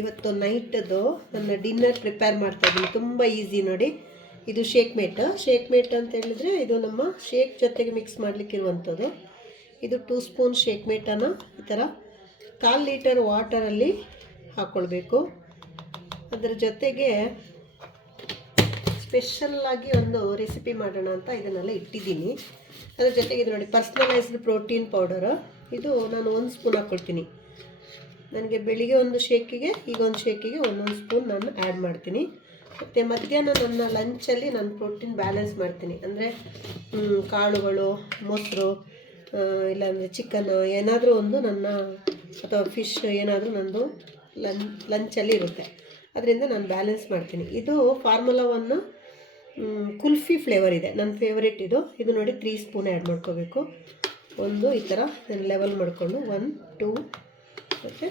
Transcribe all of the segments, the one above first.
ಇವತ್ತು ನೈಟದು ನನ್ನ dinner prepare ಮಾಡ್ತಾಯಿದ್ದೀನಿ. ತುಂಬ ಈಸಿ ನೋಡಿ. ಇದು ಶೇಕ್ ಮೇಟ್ ಅಂತ ಹೇಳಿದ್ರೆ ಇದು ನಮ್ಮ ಶೇಕ್ ಜೊತೆಗೆ ಮಿಕ್ಸ್ ಮಾಡಲಿಕ್ಕಿರುವಂಥದ್ದು. ಇದು 2 ಸ್ಪೂನ್ ಶೇಕ್ ಮೇಟನ್ನು ಈ ಥರ 1/4 ಲೀಟರ್ ವಾಟರಲ್ಲಿ ಹಾಕ್ಕೊಳ್ಬೇಕು. ಅದರ ಜೊತೆಗೆ ಸ್ಪೆಷಲ್ಲಾಗಿ ಒಂದು ರೆಸಿಪಿ ಮಾಡೋಣ ಅಂತ ಇದನ್ನೆಲ್ಲ ಇಟ್ಟಿದ್ದೀನಿ. ಅದ್ರ ಜೊತೆಗೆ ಇದು ನೋಡಿ ಪರ್ಸ್ನಲೈಸ್ಡ್ ಪ್ರೋಟೀನ್ ಪೌಡರು. ಇದು ನಾನು 1 ಸ್ಪೂನ್ ಹಾಕ್ಕೊಳ್ತೀನಿ. ನನಗೆ ಬೆಳಿಗ್ಗೆ ಒಂದು ಶೇಕಿಗೆ ಈಗ ಒಂದು ಶೇಕಿಗೆ 1 ಸ್ಪೂನ್ ನಾನು ಆ್ಯಡ್ ಮಾಡ್ತೀನಿ. ಮತ್ತು ಮಧ್ಯಾಹ್ನ ನನ್ನ ಲಂಚಲ್ಲಿ ನಾನು ಪ್ರೋಟೀನ್ ಬ್ಯಾಲೆನ್ಸ್ ಮಾಡ್ತೀನಿ. ಅಂದರೆ ಕಾಳುಗಳು, ಮೊಸರು, ಇಲ್ಲಾಂದರೆ ಚಿಕನ್ ಏನಾದರೂ ಒಂದು ನನ್ನ ಅಥವಾ ಫಿಶ್ ಏನಾದರೂ ನನ್ನದು ಲಂಚಲ್ಲಿ ಇರುತ್ತೆ. ಅದರಿಂದ ನಾನು ಬ್ಯಾಲೆನ್ಸ್ ಮಾಡ್ತೀನಿ. ಇದು ಫಾರ್ಮುಲಾ 1 ಕುಲ್ಫಿ ಫ್ಲೇವರ್ ಇದೆ, ನನ್ನ ಫೇವ್ರೇಟ್ ಇದು. ಇದು ನೋಡಿ 3 ಸ್ಪೂನ್ ಆ್ಯಡ್ ಮಾಡ್ಕೋಬೇಕು. ಒಂದು ಈ ಥರ ನಾನು ಲೆವೆಲ್ ಮಾಡಿಕೊಂಡು 1, 2 ಮತ್ತು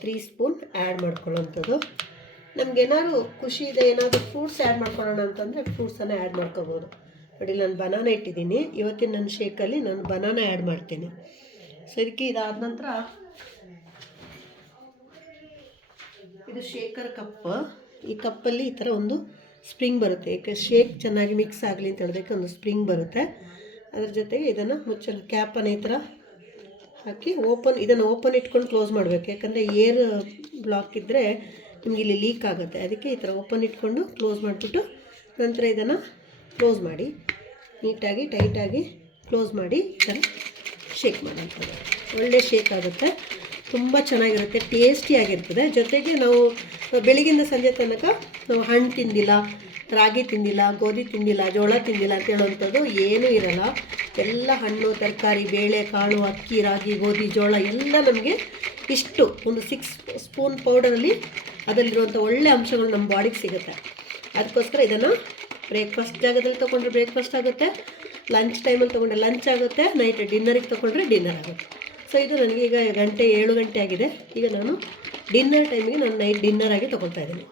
3 ಸ್ಪೂನ್ ಆ್ಯಡ್ ಮಾಡ್ಕೊಳ್ಳೋವಂಥದ್ದು. ನಮಗೇನಾದ್ರು ಖುಷಿ ಇದೆ, ಏನಾದರೂ ಫ್ರೂಟ್ಸ್ ಆ್ಯಡ್ ಮಾಡ್ಕೊಳ್ಳೋಣ ಅಂತಂದರೆ ಫ್ರೂಟ್ಸನ್ನು ಆ್ಯಡ್ ಮಾಡ್ಕೋಬೋದು. ನೋಡಿ ನಾನು ಬನಾನ ಇಟ್ಟಿದ್ದೀನಿ. ಇವತ್ತಿನ ನನ್ನ ಶೇಕಲ್ಲಿ ನಾನು ಬನಾನ ಆ್ಯಡ್ ಮಾಡ್ತೀನಿ. ಸೊ ಇದಕ್ಕೆ ಇದಾದ ನಂತರ ಇದು ಶೇಕರ್ ಕಪ್. ಈ ಕಪ್ಪಲ್ಲಿ ಈ ಥರ ಒಂದು ಸ್ಪ್ರಿಂಗ್ ಬರುತ್ತೆ. ಏಕೆ ಶೇಕ್ ಚೆನ್ನಾಗಿ ಮಿಕ್ಸ್ ಆಗಲಿ ಅಂತ ಹೇಳೋದಕ್ಕೆ ಒಂದು ಸ್ಪ್ರಿಂಗ್ ಬರುತ್ತೆ. ಅದ್ರ ಜೊತೆಗೆ ಇದನ್ನು ಮುಚ್ಚಲು ಕ್ಯಾಪನ್ನು ಈ ಥರ ಹಾಕಿ ಇದನ್ನು ಓಪನ್ ಇಟ್ಕೊಂಡು ಕ್ಲೋಸ್ ಮಾಡಬೇಕು. ಯಾಕಂದರೆ ಏರ್ ಬ್ಲಾಕ್ ಇದ್ದರೆ ನಿಮಗೆ ಇಲ್ಲಿ ಲೀಕ್ ಆಗುತ್ತೆ. ಅದಕ್ಕೆ ಈ ಥರ ಓಪನ್ ಇಟ್ಕೊಂಡು ಕ್ಲೋಸ್ ಮಾಡಿಬಿಟ್ಟು ನಂತರ ಇದನ್ನು ಕ್ಲೋಸ್ ಮಾಡಿ ನೀಟಾಗಿ ಟೈಟಾಗಿ ಕ್ಲೋಸ್ ಮಾಡಿ ಈ ಥರ ಶೇಕ್ ಮಾಡೋಂಥದ್ದು. ಒಳ್ಳೆ ಶೇಕ್ ಆಗುತ್ತೆ, ತುಂಬ ಚೆನ್ನಾಗಿರುತ್ತೆ, ಟೇಸ್ಟಿಯಾಗಿರ್ತದೆ. ಜೊತೆಗೆ ನಾವು ಬೆಳಗಿಂದ ಸಂಜೆ ತನಕ ನಾವು ಹಣ್ಣು ತಿಂದಿಲ್ಲ, ರಾಗಿ ತಿಂದಿಲ್ಲ, ಗೋಧಿ ತಿಂದಿಲ್ಲ, ಜೋಳ ತಿಂದಿಲ್ಲ ಅಂತ ಹೇಳುವಂಥದ್ದು ಏನೂ ಇರಲ್ಲ. ಎಲ್ಲ ಹಣ್ಣು, ತರಕಾರಿ, ಬೇಳೆ, ಕಾಳು, ಅಕ್ಕಿ, ರಾಗಿ, ಗೋಧಿ, ಜೋಳ ಎಲ್ಲ ನಮಗೆ ಇಷ್ಟು ಒಂದು 6 ಸ್ಪೂನ್ ಪೌಡರಲ್ಲಿ ಅದರಲ್ಲಿರುವಂಥ ಒಳ್ಳೆ ಅಂಶಗಳು ನಮ್ಮ ಬಾಡಿಗೆ ಸಿಗುತ್ತೆ. ಅದಕ್ಕೋಸ್ಕರ ಇದನ್ನು ಬ್ರೇಕ್ಫಾಸ್ಟ್ ಜಾಗದಲ್ಲಿ ತೊಗೊಂಡ್ರೆ ಬ್ರೇಕ್ಫಾಸ್ಟ್ ಆಗುತ್ತೆ, ಲಂಚ್ ಟೈಮಲ್ಲಿ ತೊಗೊಂಡ್ರೆ ಲಂಚ್ ಆಗುತ್ತೆ, ನೈಟ್ ಡಿನ್ನರಿಗೆ ತೊಗೊಂಡ್ರೆ ಡಿನ್ನರ್ ಆಗುತ್ತೆ. ಸೊ ಇದು ನನಗೆ ಈಗ 7 ಗಂಟೆ ಆಗಿದೆ. ಈಗ ನಾನು ಡಿನ್ನರ್ ಟೈಮಿಗೆ ನಾನು ನೈಟ್ ಡಿನ್ನರ್ ಆಗಿ ತೊಗೊಳ್ತಾ ಇದ್ದೀನಿ.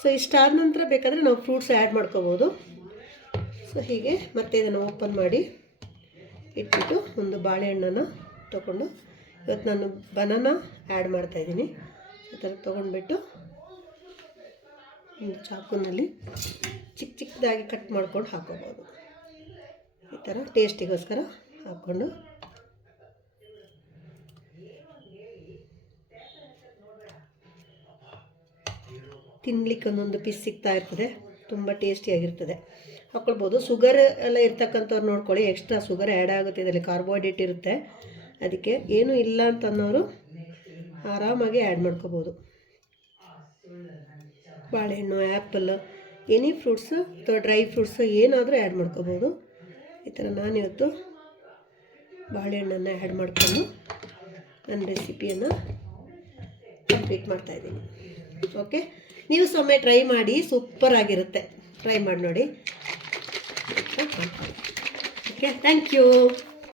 ಸೊ ಇಷ್ಟಾದ ನಂತರ ಬೇಕಾದರೆ ನಾವು ಫ್ರೂಟ್ಸ್ ಆ್ಯಡ್ ಮಾಡ್ಕೋಬೋದು. ಸೊ ಹೀಗೆ ಮತ್ತೆ ಇದನ್ನು ಓಪನ್ ಮಾಡಿ ಇಟ್ಬಿಟ್ಟು ಒಂದು ಬಾಳೆಹಣ್ಣನ್ನು ತೊಗೊಂಡು ಇವತ್ತು ನಾನು ಬನಾನಾ ಆ್ಯಡ್ ಮಾಡ್ತಾಯಿದ್ದೀನಿ. ಈ ಥರ ತೊಗೊಂಡ್ಬಿಟ್ಟು ಒಂದು ಚಾಕುನಲ್ಲಿ ಚಿಕ್ಕದಾಗಿ ಕಟ್ ಮಾಡ್ಕೊಂಡು ಹಾಕೋಬೋದು. ಈ ಥರ ಟೇಸ್ಟಿಗೋಸ್ಕರ ಹಾಕ್ಕೊಂಡು ತಿನ್ಲಿಕ್ಕೆ ಒಂದೊಂದು ಪೀಸ್ ಸಿಗ್ತಾ ಇರ್ತದೆ, ತುಂಬ ಟೇಸ್ಟಿಯಾಗಿರ್ತದೆ. ಹಾಕ್ಕೊಳ್ಬೋದು. ಶುಗರ್ ಎಲ್ಲ ಇರ್ತಕ್ಕಂಥವ್ರು ನೋಡ್ಕೊಳ್ಳಿ, ಎಕ್ಸ್ಟ್ರಾ ಶುಗರ್ ಆ್ಯಡ್ ಆಗುತ್ತೆ, ಇದರಲ್ಲಿ ಕಾರ್ಬೋಹೈಡ್ರೇಟ್ ಇರುತ್ತೆ. ಅದಕ್ಕೆ ಏನೂ ಇಲ್ಲ ಅಂತ ಅನ್ನೋರು ಆರಾಮಾಗಿ ಆ್ಯಡ್ ಮಾಡ್ಕೋಬೋದು. ಬಾಳೆಹಣ್ಣು, ಆ್ಯಪಲ್, ಎನಿ ಫ್ರೂಟ್ಸು ಅಥವಾ ಡ್ರೈ ಫ್ರೂಟ್ಸು ಏನಾದರೂ ಆ್ಯಡ್ ಮಾಡ್ಕೋಬೋದು. ಈ ಥರ ನಾನಿವತ್ತು ಬಾಳೆಹಣ್ಣನ್ನು ಆ್ಯಡ್ ಮಾಡಿಕೊಂಡು ನನ್ನ ರೆಸಿಪಿಯನ್ನು ಕಂಪ್ಲೀಟ್ ಮಾಡ್ತಾಯಿದ್ದೀನಿ. ಓಕೆ, ನೀವು ಸೊಮ್ಮೆ ಟ್ರೈ ಮಾಡಿ, ಸೂಪರಾಗಿರುತ್ತೆ. ಟ್ರೈ ಮಾಡಿ ನೋಡಿ. Okay, thank you.